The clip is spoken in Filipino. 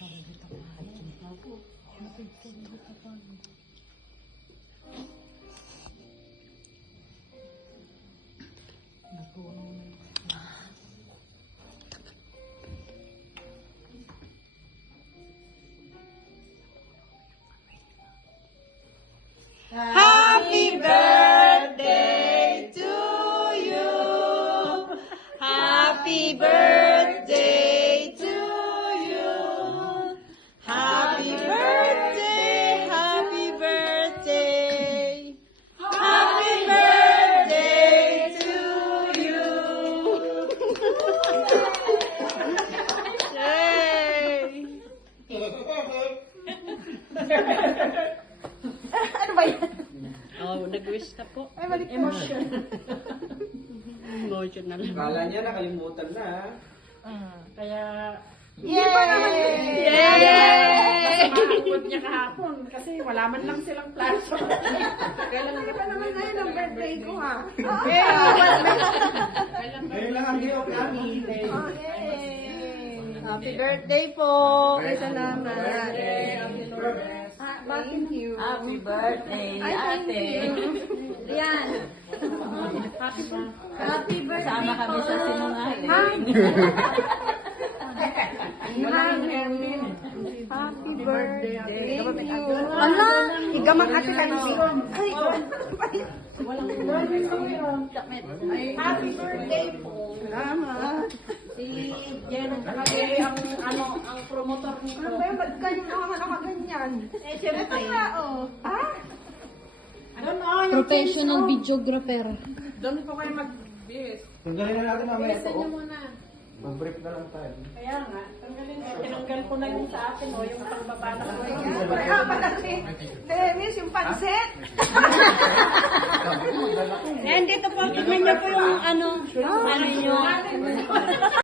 sarili tapos. Lapit sarili tapos. Natulong. Happy birthday to you. Happy birthday to you. Happy birthday, happy birthday. Happy birthday to you. Yay! Ano ba yan? Oh, nag-wish na po. Ay, balik emotion. Emotional. Kala niya nakalimutan na. Kaya... Yay! Yay! Masakot niya kahapon kasi wala man lang silang plaso. Kailan pa naman ngayon ang birthday ko ha? Ngayon lang ang giok namin. Happy birthday po! Salamat. Thank you. Happy birthday, Ay, thank ate. you. Yan. Happy birthday Sama kami po. sa sinungaling. Happy birthday. Thank you. Ala, igamang ate kansi. Ay, happy birthday po. Salamat. Si Jen ang ang promotor nito. Ano ba yun? Ba't kayo naman nakaganyan? Eh, syempre. Ah? Professional videographer. Doon po kayo mag-bis. Tanggalin na natin mamaya ito. Bilisan niyo muna. Mag-brief na lang tayo. Kaya nga, tanggalin ko. Tinanggal ko na yung sa akin, o, yung pangbabala ko. Ah, malaki. Dennis, yung pansit. And dito po, tignan niyo po yung ano nyo.